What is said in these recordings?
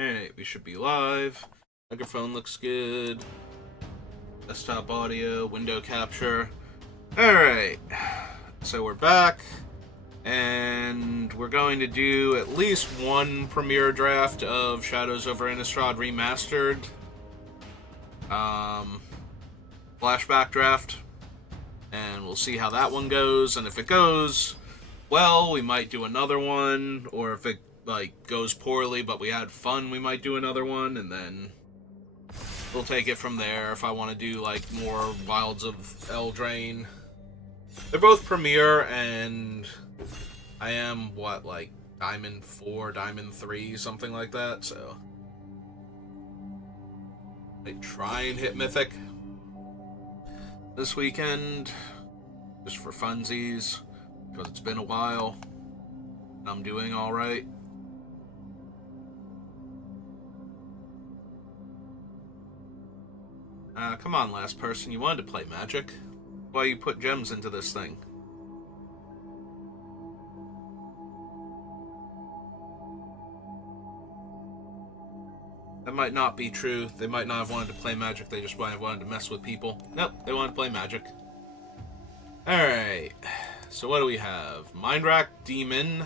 Alright, we should be live. Microphone looks good. Desktop audio, window capture. Alright, so we're back. And we're going to do at least one premiere draft of Shadows over Innistrad Remastered. Flashback draft. And we'll see how that one goes. And if it goes well, we might do another one. Or if it goes poorly but we had fun, we might do another one, and then we'll take it from there if I want to do more Wilds of Eldraine. They're both premiere, and I am Diamond 4, Diamond 3, something like that, so I try and hit Mythic this weekend just for funsies, because it's been a while and I'm doing alright. Come on, last person. You wanted to play Magic. Why you put gems into this thing? That might not be true. They might not have wanted to play Magic. They just might have wanted to mess with people. Nope, they wanted to play Magic. Alright. So what do we have? Mindrack Demon.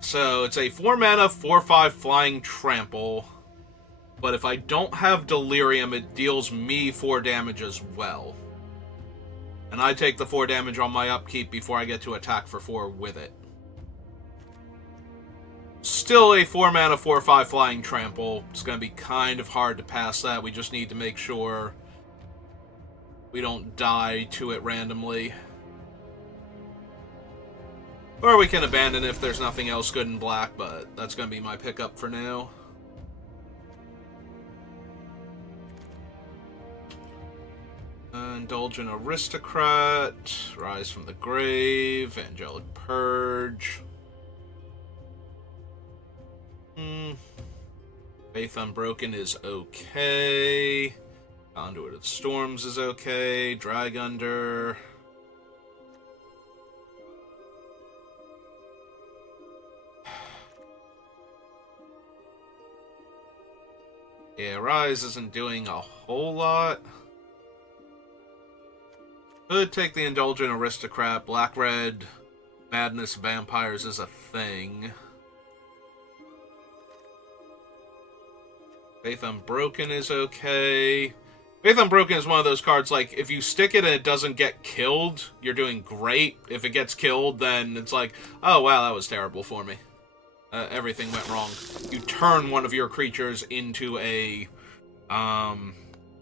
So it's a 4-mana, 4/5 flying trample. But if I don't have Delirium, it deals me 4 damage as well. And I take the 4 damage on my upkeep before I get to attack for 4 with it. Still a 4-mana, 4/5 flying trample. It's going to be kind of hard to pass that. We just need to make sure we don't die to it randomly. Or we can abandon if there's nothing else good in black, but that's going to be my pickup for now. Indulgent Aristocrat, Rise from the Grave, Angelic Purge. Faith Unbroken is okay. Conduit of Storms is okay. Drag Under. Yeah, Rise isn't doing a whole lot. Could take the Indulgent Aristocrat. Black-Red Madness Vampires is a thing. Faith Unbroken is okay. Faith Unbroken is one of those cards, if you stick it and it doesn't get killed, you're doing great. If it gets killed, then it's oh wow, that was terrible for me. Everything went wrong. You turn one of your creatures into a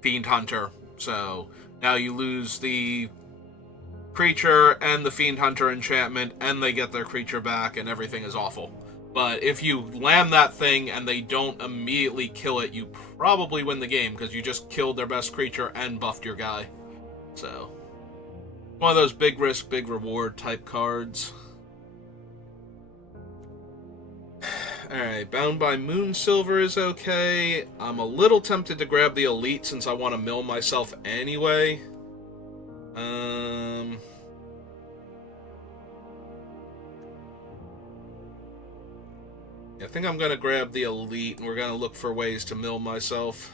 Fiend Hunter. So now you lose the creature and the Fiend Hunter enchantment, and they get their creature back, and everything is awful. But if you land that thing and they don't immediately kill it, you probably win the game, because you just killed their best creature and buffed your guy. So, one of those big risk, big reward type cards. Alright, Bound by Moonsilver is okay. I'm a little tempted to grab the Elite since I want to mill myself anyway. I think I'm going to grab the Elite, and we're going to look for ways to mill myself.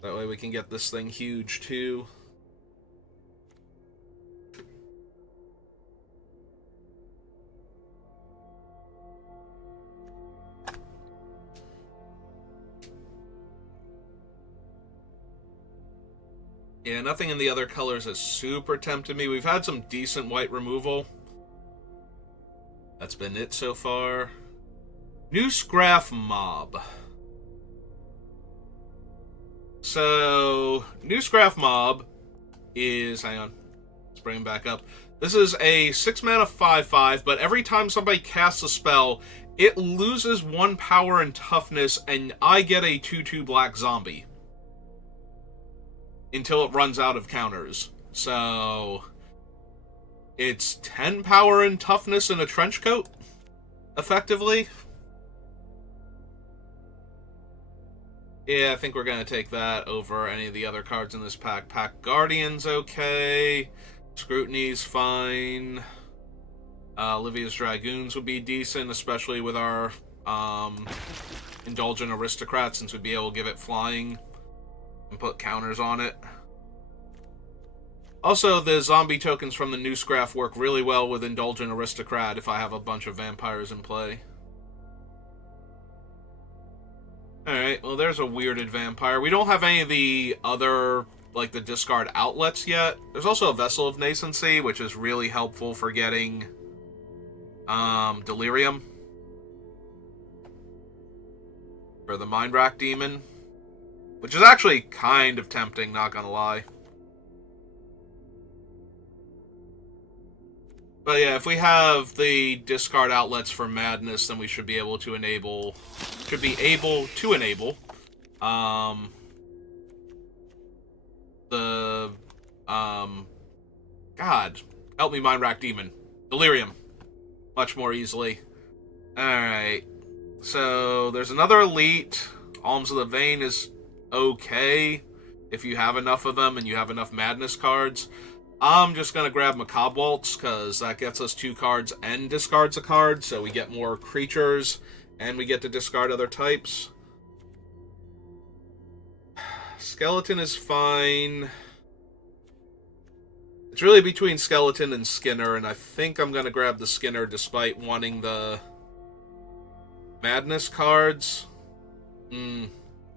That way we can get this thing huge, too. Yeah, nothing in the other colors has super tempted me. We've had some decent white removal. That's been it so far. Newsgraph Mob. So, Newsgraph Mob is... Hang on. Let's bring him back up. This is a 6-mana 5/5, but every time somebody casts a spell, it loses 1 power and toughness, and I get a 2/2 black zombie. Until it runs out of counters. So... it's 10 power and toughness in a trench coat, effectively. Yeah, I think we're going to take that over any of the other cards in this pack. Pack Guardian's okay. Scrutiny's fine. Livia's Dragoons would be decent, especially with our Indulgent Aristocrat, since we'd be able to give it flying and put counters on it. Also, the zombie tokens from the new Scrap work really well with Indulgent Aristocrat if I have a bunch of vampires in play. Alright, well there's a weirded vampire. We don't have any of the other, like the discard outlets yet. There's also a Vessel of Nascency, which is really helpful for getting Delirium. For the Mind Rack Demon. Which is actually kind of tempting, not gonna lie. But yeah, if we have the discard outlets for Madness, then we should be able to enable... the... God, help me, Mind Rack Demon. Delirium. Much more easily. Alright. So, there's another Elite. Alms of the Vein is okay if you have enough of them and you have enough Madness cards. I'm just going to grab Macabre Waltz, because that gets us 2 cards and discards a card, so we get more creatures, and we get to discard other types. Skeleton is fine. It's really between Skeleton and Skinner, and I think I'm going to grab the Skinner despite wanting the Madness cards.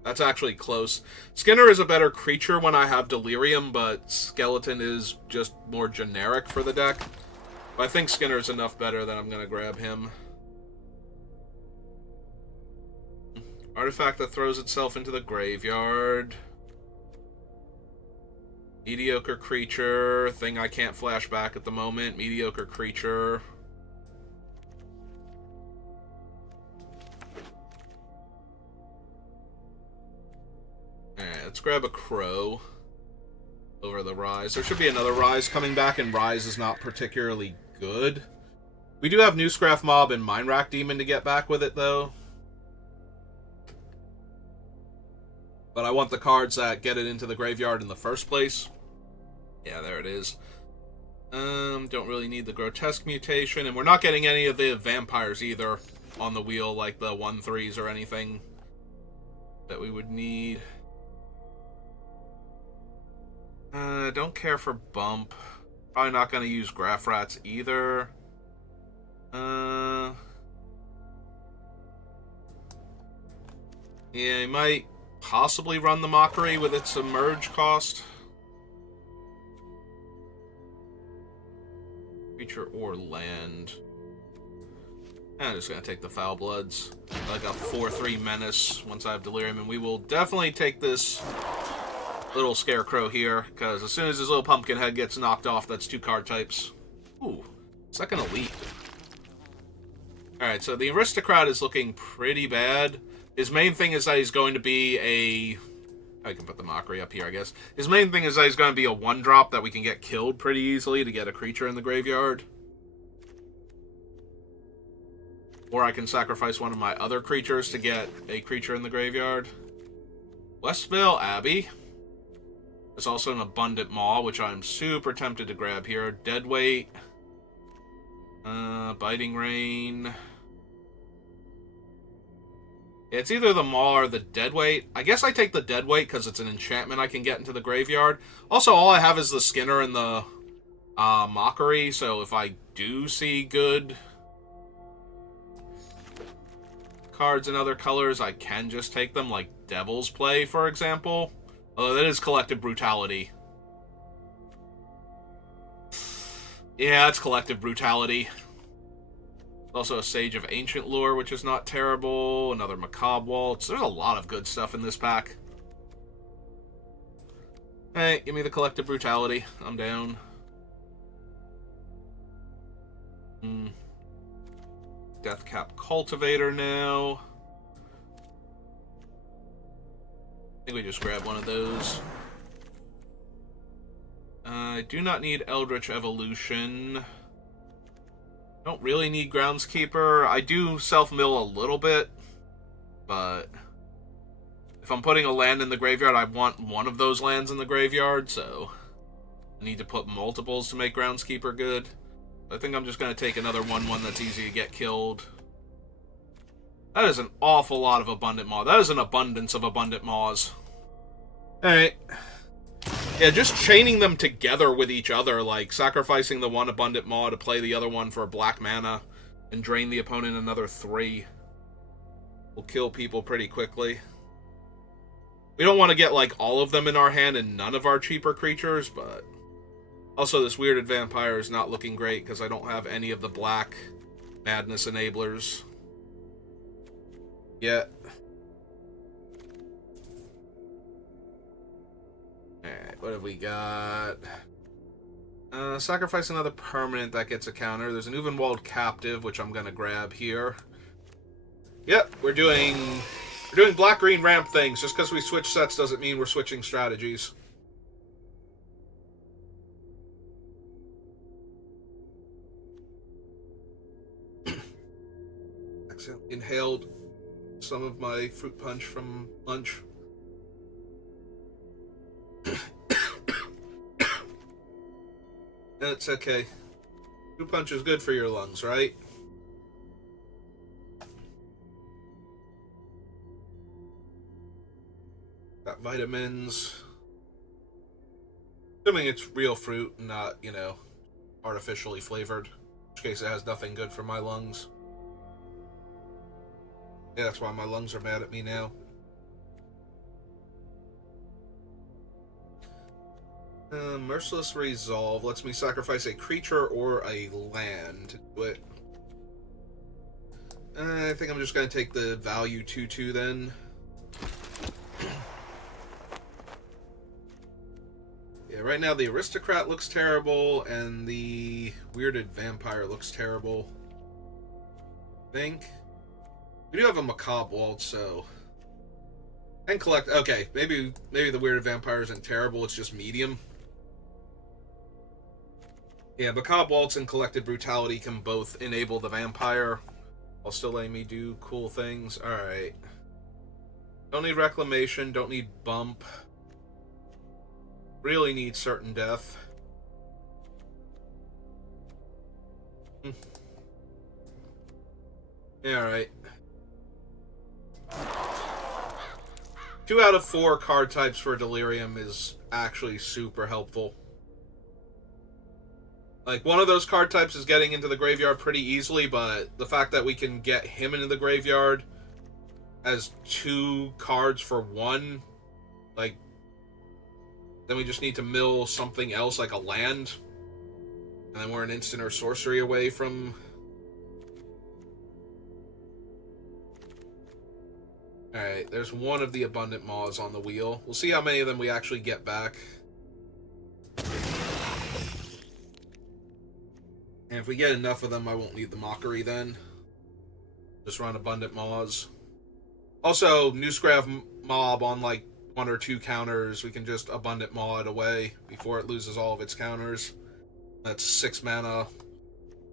That's actually close. Skinner is a better creature when I have Delirium, but Skeleton is just more generic for the deck. But I think Skinner is enough better that I'm going to grab him. Artifact that throws itself into the graveyard. Mediocre creature. Thing I can't flash back at the moment. Mediocre creature. Alright, let's grab a Crow over the Rise. There should be another Rise coming back, and Rise is not particularly good. We do have New Scrap Mob and Mind Rack Demon to get back with it, though. But I want the cards that get it into the graveyard in the first place. Yeah, there it is. Don't really need the Grotesque Mutation, and we're not getting any of the vampires either on the wheel, like the 1/3s or anything that we would need. Don't care for Bump. Probably not going to use Graph Rats either. Yeah, I might possibly run the Mockery with its Emerge cost. Creature or land. I'm just going to take the Foul Bloods. Like a 4/3 Menace once I have Delirium, and we will definitely take this little Scarecrow here, because as soon as his little pumpkin head gets knocked off, that's 2 card types. Ooh, second Elite. Alright, so the Aristocrat is looking pretty bad. His main thing is that he's going to be a... I can put the Mockery up here, I guess. His main thing is that he's going to be a 1-drop that we can get killed pretty easily to get a creature in the graveyard. Or I can sacrifice one of my other creatures to get a creature in the graveyard. Westvale Abbey. There's also an Abundant Maw, which I'm super tempted to grab here. Deadweight. Biting Rain. It's either the Maw or the Deadweight. I guess I take the Deadweight because it's an enchantment I can get into the graveyard. Also, all I have is the Skinner and the Mockery, so if I do see good cards in other colors, I can just take them, like Devil's Play, for example. Although that is Collective Brutality. Yeah, it's Collective Brutality. Also a Sage of Ancient Lore, which is not terrible. Another Macabre Waltz. There's a lot of good stuff in this pack. Hey, give me the Collective Brutality. I'm down. Deathcap Cultivator now. I think we just grab one of those. I do not need Eldritch Evolution. Don't really need Groundskeeper. I do self-mill a little bit, but if I'm putting a land in the graveyard, I want one of those lands in the graveyard, so I need to put multiples to make Groundskeeper good. I think I'm just going to take another 1/1 that's easy to get killed. That is an awful lot of Abundant Maw. That is an abundance of Abundant Maws. Alright. Yeah, just chaining them together with each other, like sacrificing the one Abundant Maw to play the other one for black mana and drain the opponent another 3 will kill people pretty quickly. We don't want to get, like, all of them in our hand and none of our cheaper creatures, but... Also, this weirded vampire is not looking great because I don't have any of the black madness enablers yet. Alright, what have we got? Sacrifice another permanent that gets a counter. There's an Uvenwald Captive, which I'm going to grab here. Yep, we're doing black-green ramp things. Just because we switch sets doesn't mean we're switching strategies. Accidentally inhaled some of my fruit punch from lunch. That's okay. Fruit punch is good for your lungs, right? Got vitamins. Assuming it's real fruit, not, you know, artificially flavored. In which case it has nothing good for my lungs. Yeah, that's why my lungs are mad at me now. Merciless Resolve lets me sacrifice a creature or a land to do it. I think I'm just going to take the value 2/2 then. Yeah, right now the Aristocrat looks terrible, and the Weirded Vampire looks terrible. I think. We do have a Macabre Waltz, so... And collect... Okay, maybe the Weirded Vampire isn't terrible, it's just medium. Yeah, Macabre Waltz and Collected Brutality can both enable the Vampire, while still letting me do cool things. Alright. Don't need Reclamation, don't need Bump. Really need Certain Death. Yeah, alright. 2 out of 4 card types for Delirium is actually super helpful. Like, one of those card types is getting into the graveyard pretty easily, but the fact that we can get him into the graveyard as 2 cards for 1, like, then we just need to mill something else, like a land, and then we're an instant or sorcery away from... Alright, there's one of the Abundant Maws on the wheel. We'll see how many of them we actually get back. And if we get enough of them, I won't need the Mockery then. Just run Abundant Maws. Also, Newsgrav Mob on like 1 or 2 counters, we can just Abundant Maw it away before it loses all of its counters. That's 6 mana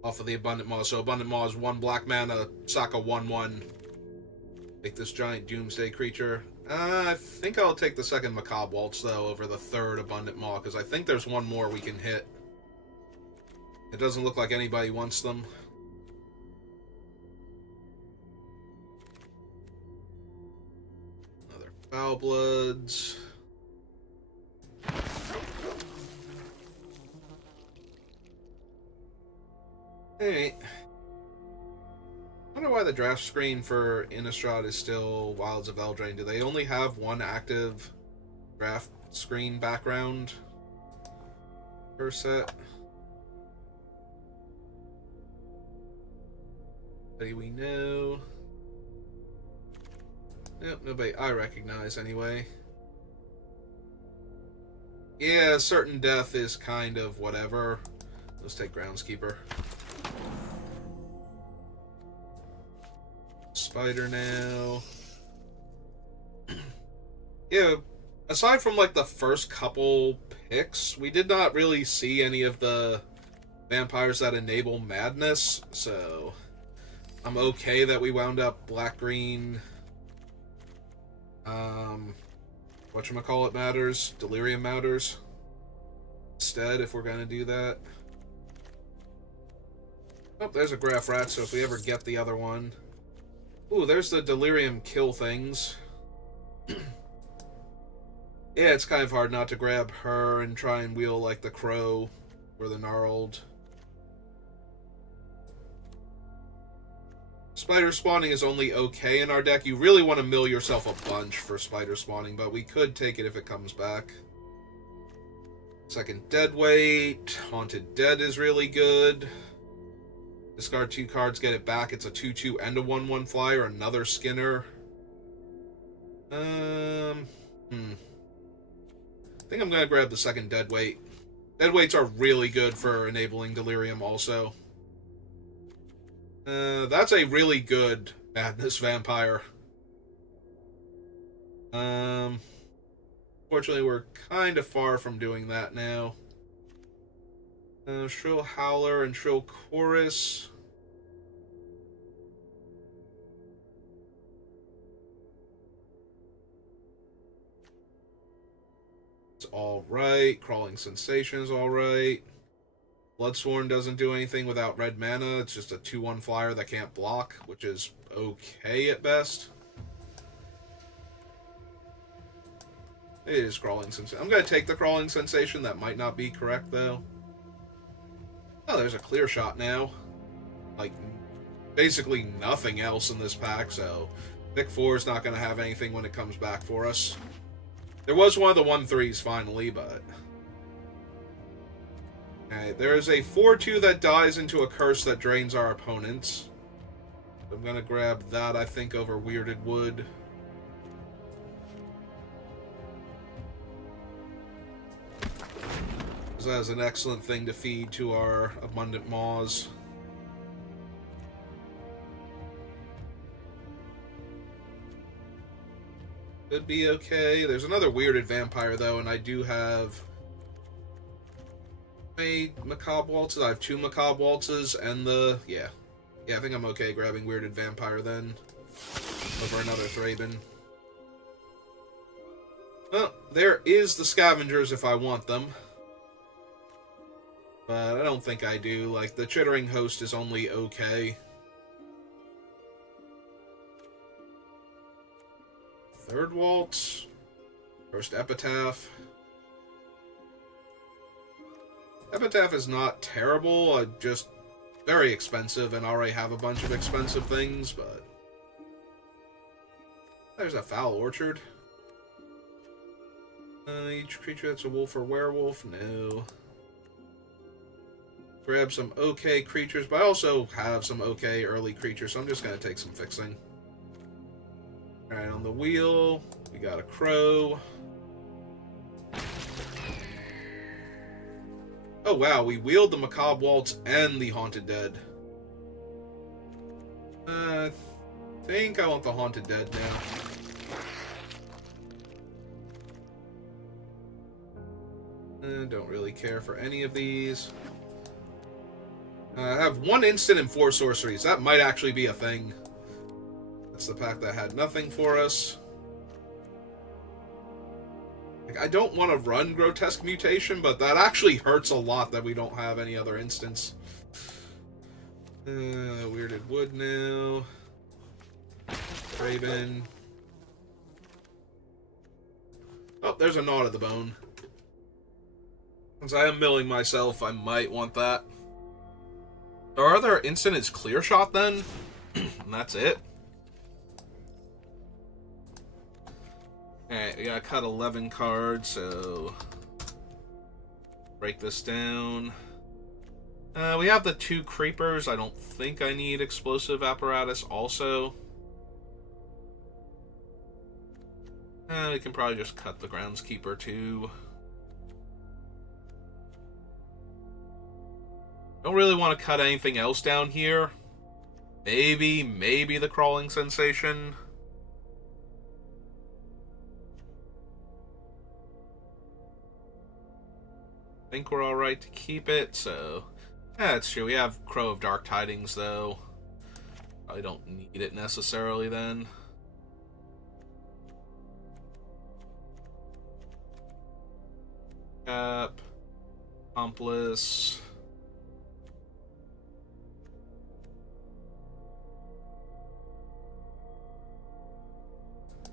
off of the Abundant Maw. So Abundant Maw is 1 black mana, sack a 1/1. Take this giant Doomsday creature. I think I'll take the second Macabre Waltz, though, over the third Abundant Maw, because I think there's one more we can hit. It doesn't look like anybody wants them. Another Foul Bloods. Alright. I wonder why the draft screen for Innistrad is still Wilds of Eldraine. Do they only have 1 active draft screen background per set? Anybody we know? Nope, nobody I recognize anyway. Yeah, Certain Death is kind of whatever. Let's take Groundskeeper. Spider now. Yeah, aside from like the first couple picks, we did not really see any of the vampires that enable madness, so I'm okay that we wound up black-green. Whatchamacallit matters. Delirium matters. Instead, if we're gonna do that. Oh, there's a Graph Rat, so if we ever get the other one... Ooh, there's the Delirium kill things. Yeah, it's kind of hard not to grab her and try and wheel like the Crow or the Gnarled. Spider spawning is only okay in our deck. You really want to mill yourself a bunch for spider spawning, but we could take it if it comes back. Second Deadweight. Haunted Dead is really good. Discard 2 cards, get it back. It's a 2/2 and a 1/1 flyer. Another Skinner. I think I'm going to grab the second Deadweight. Deadweights are really good for enabling Delirium also. That's a really good Madness Vampire. Fortunately, we're kind of far from doing that now. Shrill Howler and Shrill Chorus. It's alright. Crawling Sensation is alright. Bloodsworn doesn't do anything without red mana. It's just a 2/1 flyer that can't block, which is okay at best. It is Crawling Sensation. I'm going to take the Crawling Sensation. That might not be correct, though. Oh, there's a Clear Shot now. Like, basically nothing else in this pack, so Pick 4 is not going to have anything when it comes back for us. There was one of the 1/3s finally, but... Okay, there is a 4/2 that dies into a curse that drains our opponents. I'm going to grab that, I think, over Weirded Wood. That is an excellent thing to feed to our Abundant Maws. Could be okay. There's another Weirded Vampire, though, and I do have a Macabre Waltzes. I have 2 Macabre Waltzes and the... Yeah, I think I'm okay grabbing Weirded Vampire then. Over another Thraben. Well, there is the Scavengers if I want them. But I don't think I do. Like, the Chittering Host is only okay. Third Waltz. First Epitaph. Epitaph is not terrible, just very expensive, and I already have a bunch of expensive things, but... There's a Foul Orchard. Each creature that's a wolf or werewolf? No. Grab some okay creatures, but I also have some okay early creatures, so I'm just going to take some fixing. Alright, on the wheel, we got a Crow. Oh wow, we wheeled the Macabre Waltz and the Haunted Dead. I think I want the Haunted Dead now. Don't really care for any of these. I have 1 instant and 4 sorceries. That might actually be a thing. That's the pack that had nothing for us. Like, I don't want to run Grotesque Mutation, but that actually hurts a lot that we don't have any other instance. Weirded Wood now. Raven. Oh, there's a Gnaw to the Bone. Since I am milling myself, I might want that. Our other instant is Clear Shot then? And that's it? Alright, we gotta cut 11 cards, so... Break this down. We have the 2 Creepers. I don't think I need Explosive Apparatus also. We can probably just cut the Groundskeeper too. Don't really want to cut anything else down here. Maybe the Crawling Sensation. I think we're alright to keep it, so... Yeah, that's true. We have Crow of Dark Tidings, though. Probably don't need it necessarily, then. Cap. Accomplice.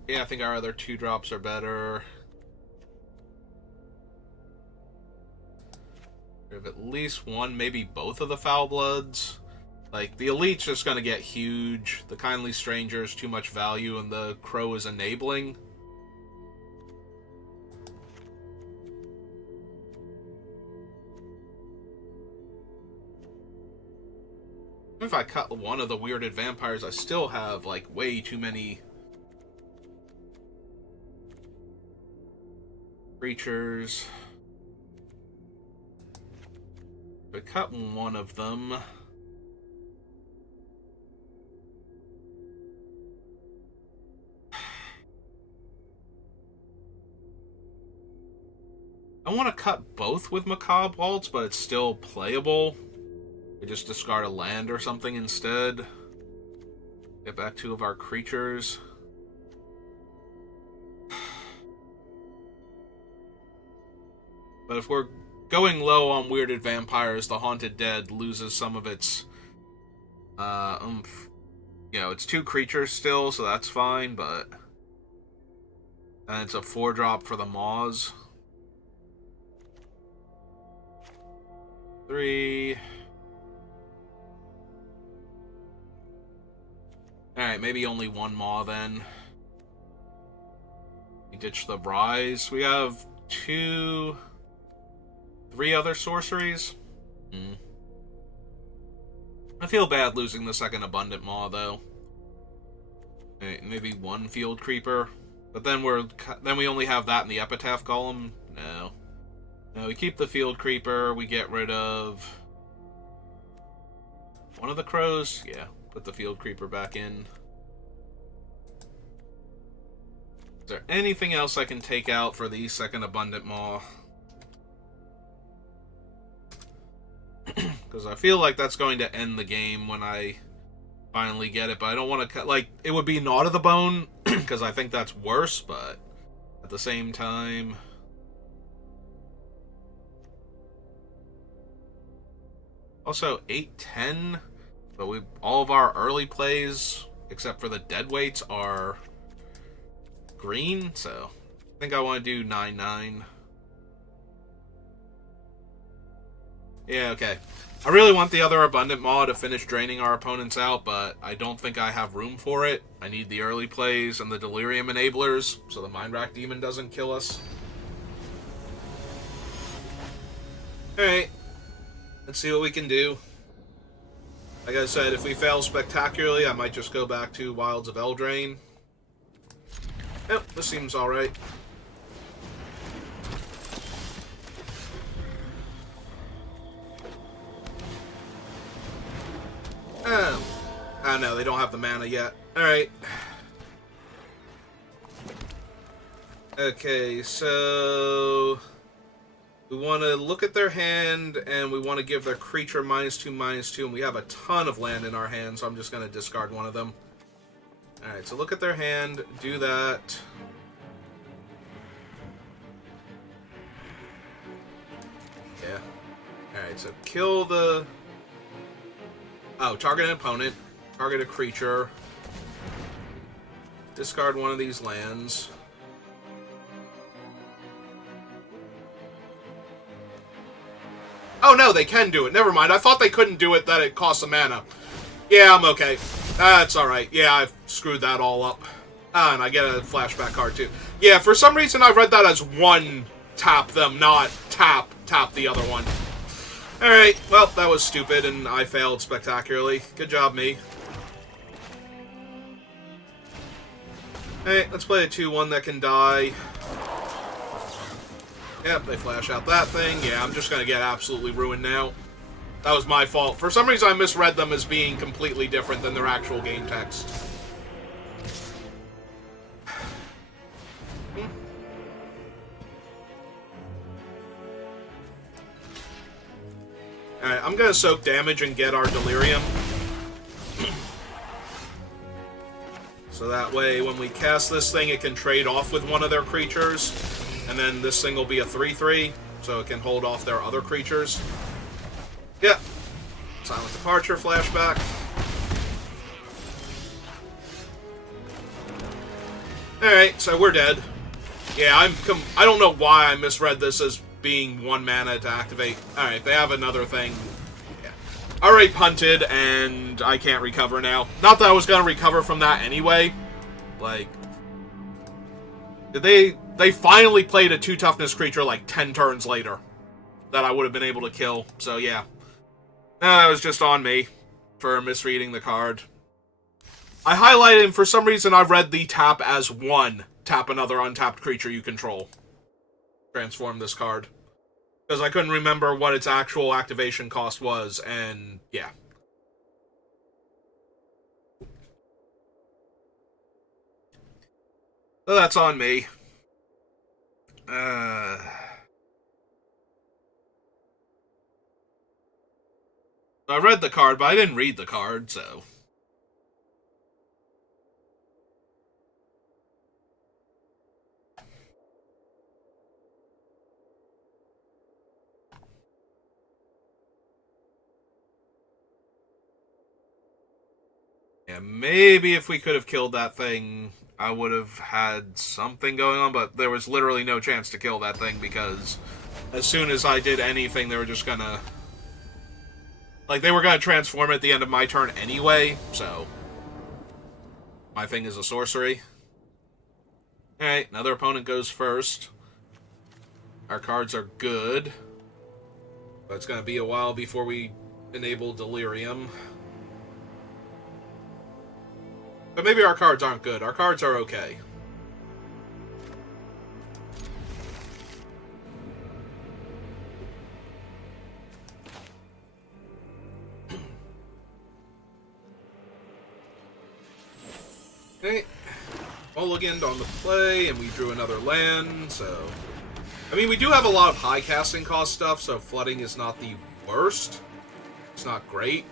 Yeah, I think our other 2-drops are better. We have at least one, maybe both of the Foul Bloods. Like, the Elite's just gonna get huge. The Kindly Stranger is too much value, and the Crow is enabling. If I cut one of the weirded vampires, I still have, like, way too many creatures. If I cut one of them, I want to cut both with Macabre Waltz, but it's still playable. We just discard a land or something instead. Get back 2 of our creatures. But if we're going low on weirded vampires, the Haunted Dead loses some of its oomph. You know, it's 2 creatures still, so that's fine, but... And it's a 4-drop for the Maws. 3... Alright, maybe only 1 Maw then. We ditch the Rise. We have 3 other sorceries. I feel bad losing the second Abundant Maw, though. Maybe 1 Field Creeper. But then we only have that in the Epitaph column? No. No, we keep the Field Creeper. We get rid of... one of the Crows? Yeah. Put the Field Creeper back in. Is there anything else I can take out for the second Abundant Maw? Because I feel like that's going to end the game when I finally get it, but I don't want to cut... Like, it would be Gnawed of the Bone, because I think that's worse, but at the same time... Also, 8-10... But all of our early plays, except for the deadweights, are green, so I think I want to do 9-9. Yeah, okay. I really want the other Abundant Maw to finish draining our opponents out, but I don't think I have room for it. I need the early plays and the Delirium Enablers, so the Mind Rack Demon doesn't kill us. Alright. Let's see what we can do. Like I said, if we fail spectacularly, I might just go back to Wilds of Eldraine. Yep, this seems alright. Oh no, they don't have the mana yet. Alright. Okay, so... we want to look at their hand, and we want to give their creature -2/-2, and we have a ton of land in our hand, so I'm just going to discard one of them. Alright, so look at their hand, do that. Yeah. Alright, so kill the... oh, target an opponent, target a creature, discard one of these lands. Oh, no, they can do it. Never mind. I thought they couldn't do it, that it costs a mana. Yeah, I'm okay. That's alright. Yeah, I've screwed that all up. Ah, and I get a flashback card, too. Yeah, for some reason I read that as 1 tap them, not tap the other one. Alright, well, that was stupid, and I failed spectacularly. Good job, me. Hey, let's play a 2/1 that can die. Yep, they flash out that thing. Yeah, I'm just going to get absolutely ruined now. That was my fault. For some reason, I misread them as being completely different than their actual game text. Alright, I'm going to soak damage and get our Delirium. So that way, when we cast this thing, it can trade off with one of their creatures. And then this thing will be a 3/3, so it can hold off their other creatures. Yeah. Silent Departure, flashback. Alright, so we're dead. Yeah, I don't know why I misread this as being 1 mana to activate. Alright, they have another thing. Yeah. Alright, punted, and I can't recover now. Not that I was gonna recover from that anyway. Like, they finally played a 2 toughness creature like 10 turns later that I would have been able to kill. So yeah. That was just on me for misreading the card. I highlighted, and for some reason I read the tap as 1. Tap another untapped creature you control. Transform this card. Because I couldn't remember what its actual activation cost was, and yeah. So that's on me. I read the card, but I didn't read the card, so... Yeah, maybe if we could have killed that thing, I would have had something going on, but there was literally no chance to kill that thing because as soon as I did anything, they were just gonna... Like, they were gonna transform at the end of my turn anyway, so... My thing is a sorcery. Alright, another opponent goes first. Our cards are good. But it's gonna be a while before we enable Delirium. But maybe our cards aren't good. Our cards are okay. Okay. Mulliganed on the play, and we drew another land, so... I mean, we do have a lot of high casting cost stuff, so flooding is not the worst. It's not great.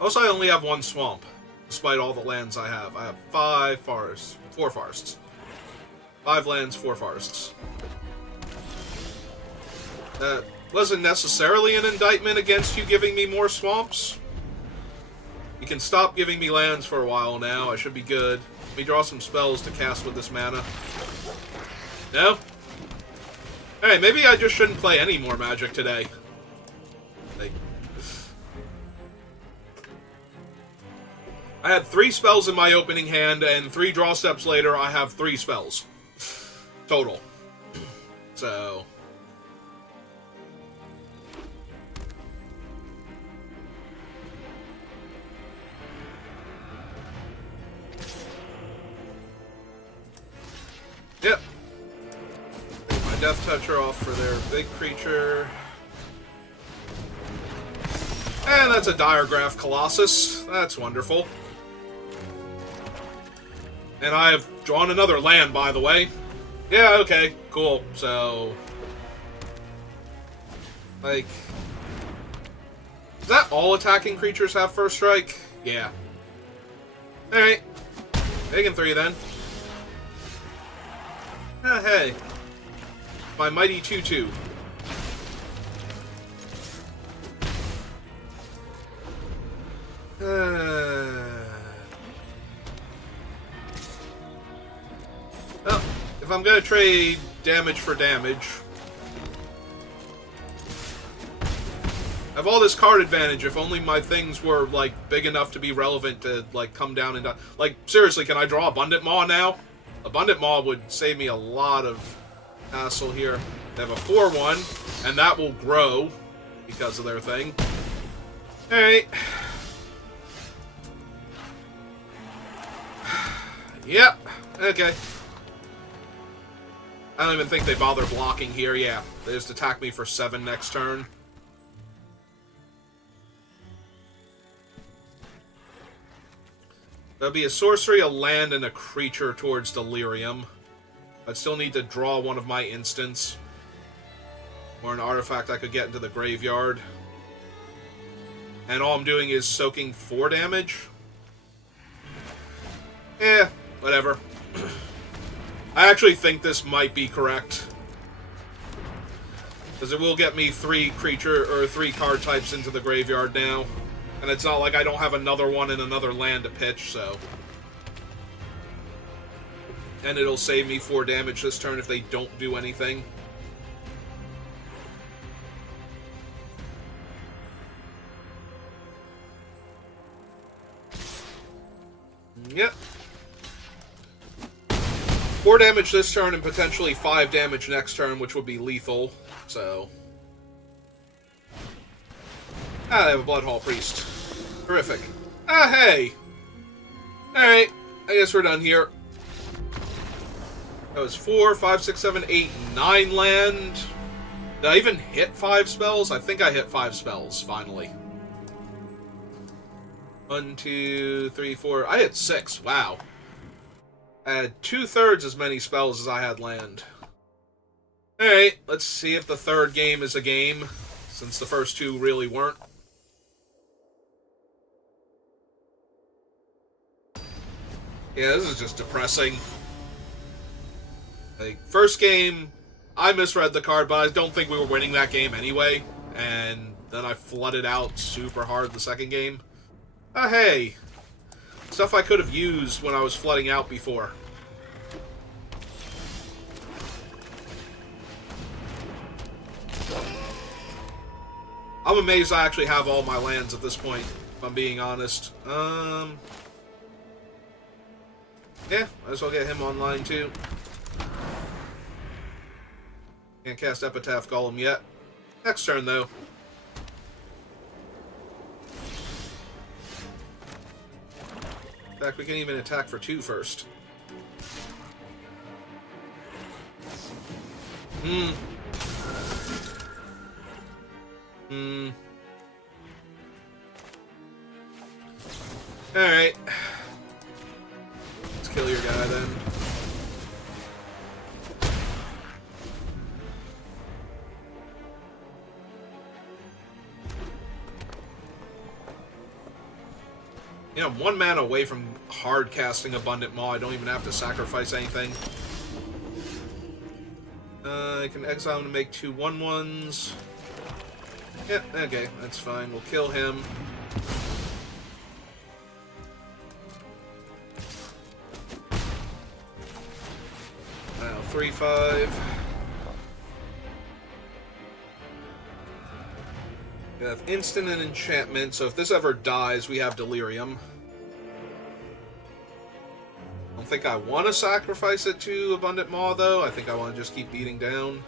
Also, I only have 1 swamp. Despite all the lands I have. I have 4 forests. 5 lands, 4 forests. That wasn't necessarily an indictment against you giving me more swamps. You can stop giving me lands for a while now. I should be good. Let me draw some spells to cast with this mana. No? Hey, maybe I just shouldn't play any more Magic today. Like... I had 3 spells in my opening hand, and 3 draw steps later, I have 3 spells. Total. So... Yep. My Death Toucher off for their big creature. And that's a Diregraph Colossus. That's wonderful. And I have drawn another land, by the way. Yeah, okay, cool. So... Like... Is that all attacking creatures have first strike? Yeah. Alright. Taking 3 then. Ah, hey. My mighty 2/2. Well, if I'm gonna trade damage for damage, I have all this card advantage. If only my things were, like, big enough to be relevant to, like, come down and die. Like, seriously, can I draw Abundant Maw now? Abundant Maw would save me a lot of hassle here. They have a 4/1, and that will grow because of their thing. Alright. Yep. Okay. I don't even think they bother blocking here. Yeah. They just attack me for 7 next turn. That'll be a sorcery, a land, and a creature towards Delirium. I'd still need to draw one of my instants. Or an artifact I could get into the graveyard. And all I'm doing is soaking 4 damage. Eh, whatever. I actually think this might be correct. Because it will get me 3 card types into the graveyard now. And it's not like I don't have another one in another land to pitch, so... And it'll save me 4 damage this turn if they don't do anything. Yep. 4 damage this turn and potentially 5 damage next turn, which would be lethal. So... Ah, they have a Bloodhall Priest. Terrific. Ah, hey! Alright, I guess we're done here. That was 4, 5, 6, 7, 8, 9 land. Did I even hit 5 spells? I think I hit 5 spells, finally. 1, 2, 3, 4. I hit 6. Wow. I had 2/3 as many spells as I had land. Alright, let's see if the third game is a game, since the first 2 really weren't. Yeah, this is just depressing. Like, first game, I misread the card, but I don't think we were winning that game anyway. And then I flooded out super hard the second game. Oh, hey. Stuff I could have used when I was flooding out before. I'm amazed I actually have all my lands at this point, if I'm being honest. Yeah, might as well get him online too. Can't cast Epitaph Golem yet. Next turn, though. In fact, we can even attack for 2 first. Alright. Let's kill your guy, then. You know, I'm 1 mana away from hard casting Abundant Maw. I don't even have to sacrifice anything. I can exile him to make 2 1/1s. Yeah, okay, that's fine. We'll kill him. Now, 3/5. We have instant and enchantment, so if this ever dies, we have Delirium. I don't think I want to sacrifice it to Abundant Maw, though. I think I want to just keep beating down.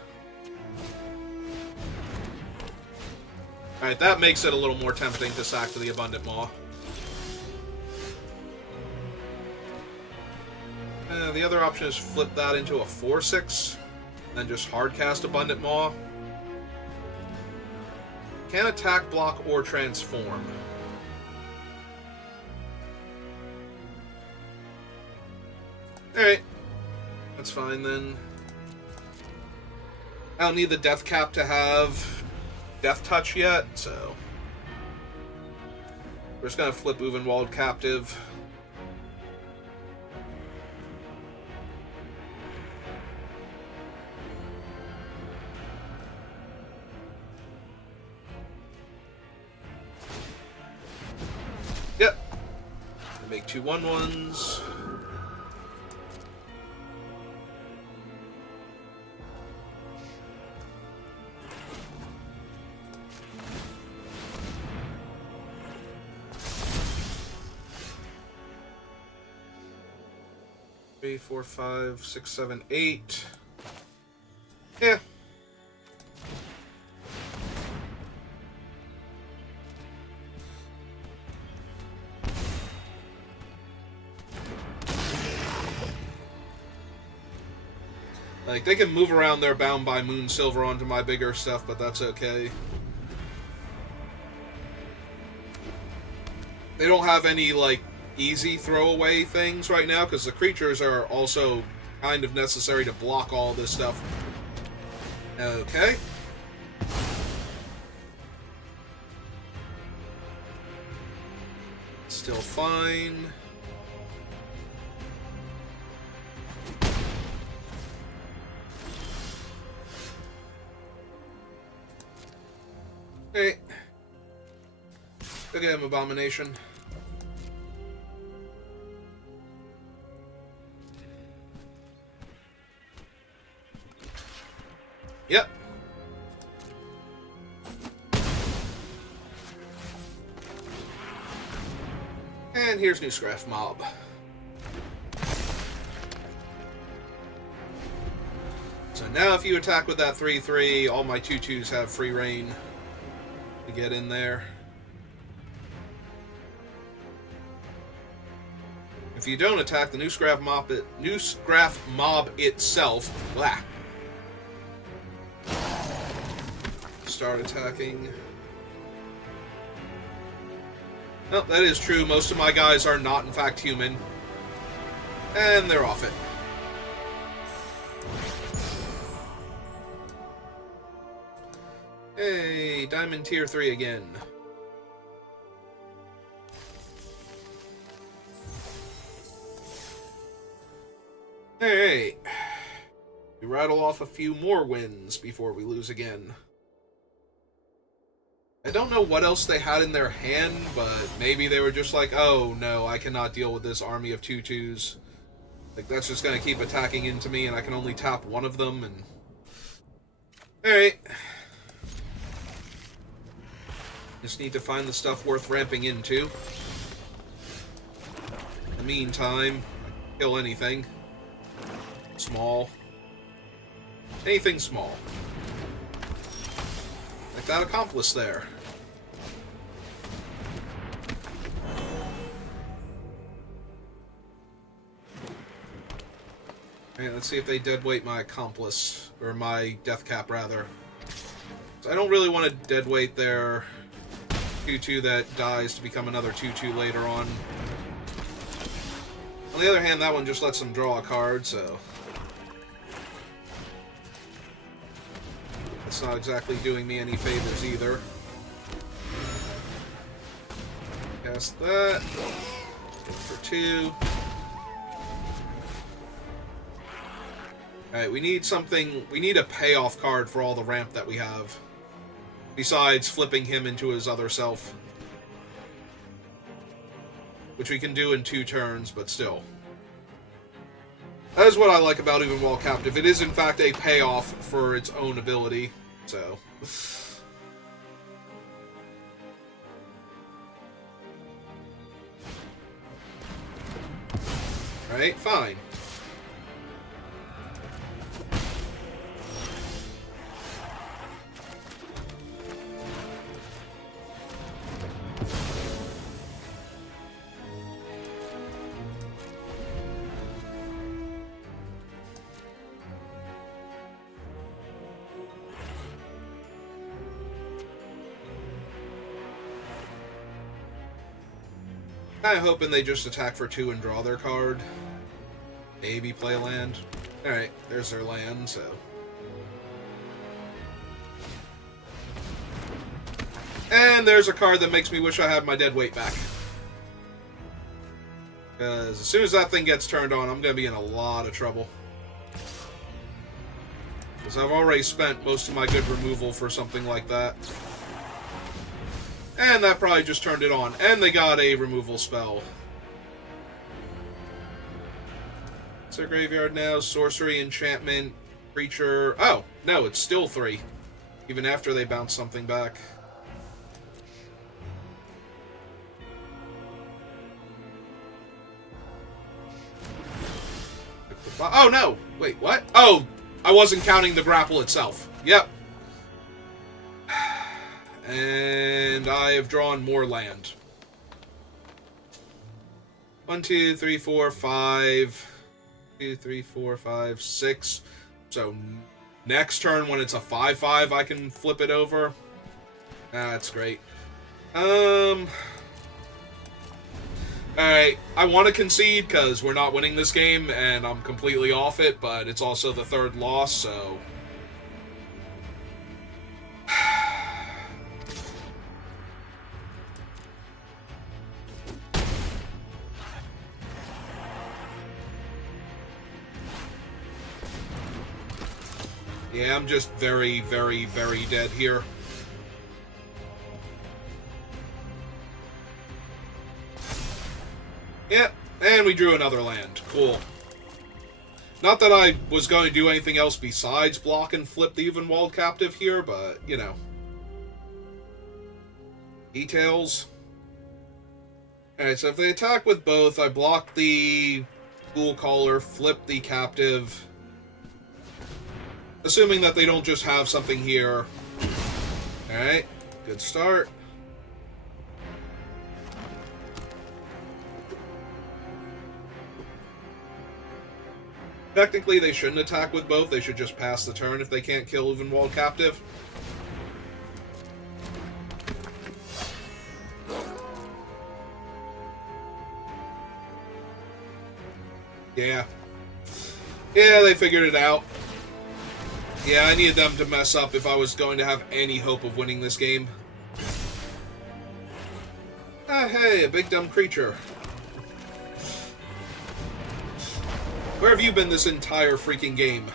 Alright, that makes it a little more tempting to sack to the Abundant Maw. The other option is flip that into a 4/6, then just hardcast Abundant Maw. Can't attack, block, or transform. Alright. That's fine, then. I don't need the Death Cap to have Death Touch yet, so... We're just gonna flip Uvenwald Captive. Yep. Make 2 1/1s. Three, 4, 5, 6, 7, 8. Yeah. Like, they can move around their Bound by Moon Silver onto my bigger stuff, but that's okay. They don't have any, like, easy throwaway things right now, because the creatures are also kind of necessary to block all this stuff. Okay. Still fine. Hey. Go get him, Abomination. Yep. And here's Innistrad Mob. So now if you attack with that 3/3, all my 2/2s have free reign to get in there. If you don't attack the Innistrad Mob itself, blah. Start attacking. Oh, that is true. Most of my guys are not, in fact, human. And they're off it. Hey, Diamond Tier 3 again. Alright. We rattle off a few more wins before we lose again. I don't know what else they had in their hand, but maybe they were just like, oh no, I cannot deal with this army of 2/2s. Like, that's just gonna keep attacking into me, and I can only tap one of them, and... Alright. Just need to find the stuff worth ramping into. In the meantime, I can kill anything. Small. Anything small. Like that accomplice there. Alright, let's see if they deadweight my accomplice. Or my death cap, rather. So I don't really want to deadweight their 2/2 that dies to become another 2/2 later on. On the other hand, that one just lets them draw a card, so... That's not exactly doing me any favors either. Cast that. Go for 2. Alright, we need something... We need a payoff card for all the ramp that we have. Besides flipping him into his other self. Which we can do in 2 turns, but still. That is what I like about Even While Captive. It is, in fact, a payoff for its own ability. So... Alright, fine. Kinda hoping they just attack for 2 and draw their card. Maybe play a land. Alright, there's their land, so... And there's a card that makes me wish I had my dead weight back. Because as soon as that thing gets turned on, I'm going to be in a lot of trouble. Because I've already spent most of my good removal for something like that. And that probably just turned it on. And they got a removal spell. It's their graveyard now. Sorcery, enchantment, creature... Oh, no, it's still 3. Even after they bounce something back. Oh, no! Wait, what? Oh, I wasn't counting the grapple itself. Yep. And I have drawn more land. 1, 2, 3, 4, 5. 2, 3, 4, 5, 6. So next turn, when it's a 5/5, I can flip it over. That's great. Alright, I want to concede because we're not winning this game and I'm completely off it, but it's also the 3rd loss, so... Yeah, I'm just very, very, very dead here. Yep, and we drew another land. Cool. Not that I was going to do anything else besides block and flip the Evenwald captive here, but, you know. Details. Alright, so if they attack with both, I block the Ghoul Caller, flip the captive. Assuming that they don't just have something here. Alright, good start. Technically, they shouldn't attack with both. They should just pass the turn if they can't kill Evenwald captive. Yeah. Yeah, they figured it out. Yeah, I needed them to mess up if I was going to have any hope of winning this game. Ah, hey, a big dumb creature. Where have you been this entire freaking game?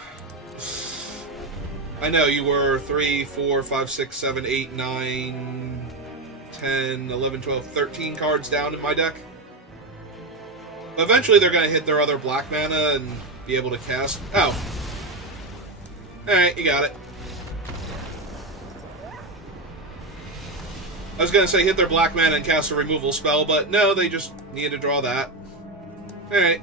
I know, you were 3, 4, 5, 6, 7, 8, 9, 10, 11, 12, 13 cards down in my deck. Eventually they're going to hit their other black mana and be able to cast... Oh. Alright, you got it. I was going to say hit their black mana and cast a removal spell, but no, they just needed to draw that. Alright.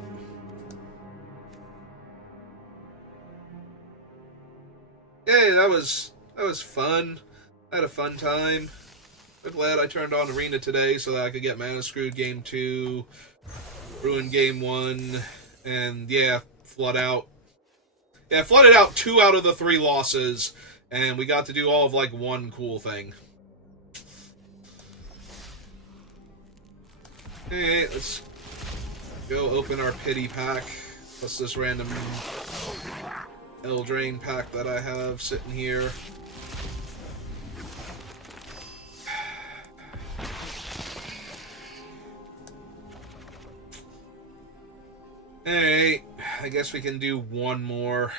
Hey, that was fun. I had a fun time. I'm glad I turned on Arena today so that I could get Mana Screwed Game 2, Ruin Game 1, and yeah, Flood Out. Yeah, Flooded Out 2 out of the 3 losses, and we got to do all of like one cool thing. Hey, let's go open our pity pack. Plus this random Eldraine pack that I have sitting here. Alright, I guess we can do one more.